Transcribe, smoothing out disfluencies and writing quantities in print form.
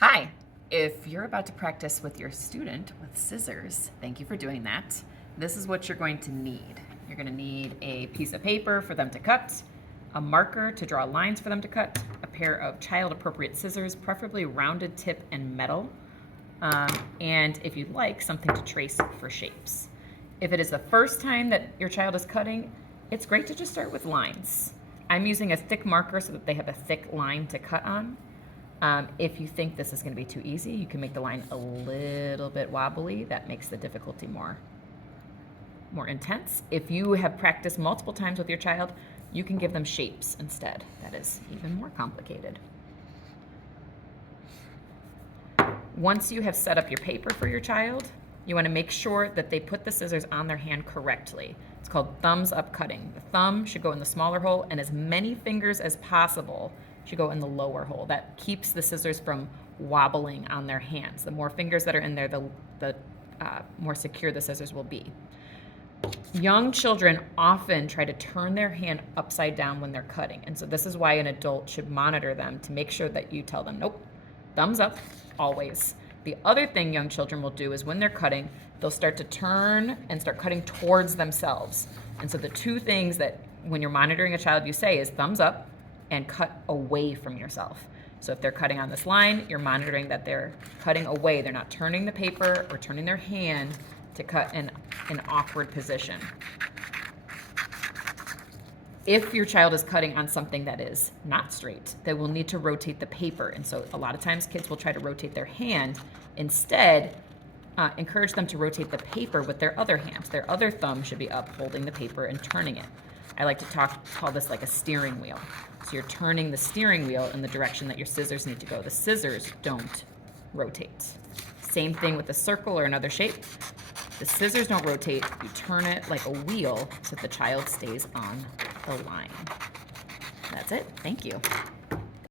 Hi, if you're about to practice with your student with scissors, thank you for doing that. This is what you're going to need. You're going to need a piece of paper for them to cut, a marker to draw lines for them to cut, a pair of child-appropriate scissors, preferably rounded tip and metal, and if you'd like, something to trace for shapes. If it is the first time that your child is cutting, it's great to just start with lines. I'm using a thick marker so that they have a thick line to cut on. If you think this is going to be too easy, you can make the line a little bit wobbly. That makes the difficulty more intense. If you have practiced multiple times with your child, you can give them shapes instead. That is even more complicated. Once you have set up your paper for your child, you want to make sure that they put the scissors on their hand correctly. It's called thumbs up cutting. The thumb should go in the smaller hole, and as many fingers as possible should go in the lower hole. That keeps the scissors from wobbling on their hands. The more fingers that are in there, the more secure the scissors will be. Young children often try to turn their hand upside down when they're cutting, and so this is why an adult should monitor them to make sure that you tell them, nope, thumbs up, always. The other thing young children will do is when they're cutting, they'll start to turn and start cutting towards themselves. And so the two things that when you're monitoring a child you say is thumbs up and cut away from yourself. So if they're cutting on this line, you're monitoring that they're cutting away. They're not turning the paper or turning their hand to cut in an awkward position. If your child is cutting on something that is not straight, they will need to rotate the paper. And so a lot of times kids will try to rotate their hand. Instead, encourage them to rotate the paper with their other hand. Their other thumb should be up holding the paper and turning it. I like to call this like a steering wheel. So you're turning the steering wheel in the direction that your scissors need to go. The scissors don't rotate. Same thing with a circle or another shape. The scissors don't rotate. You turn it like a wheel so that the child stays on the line. That's it. Thank you.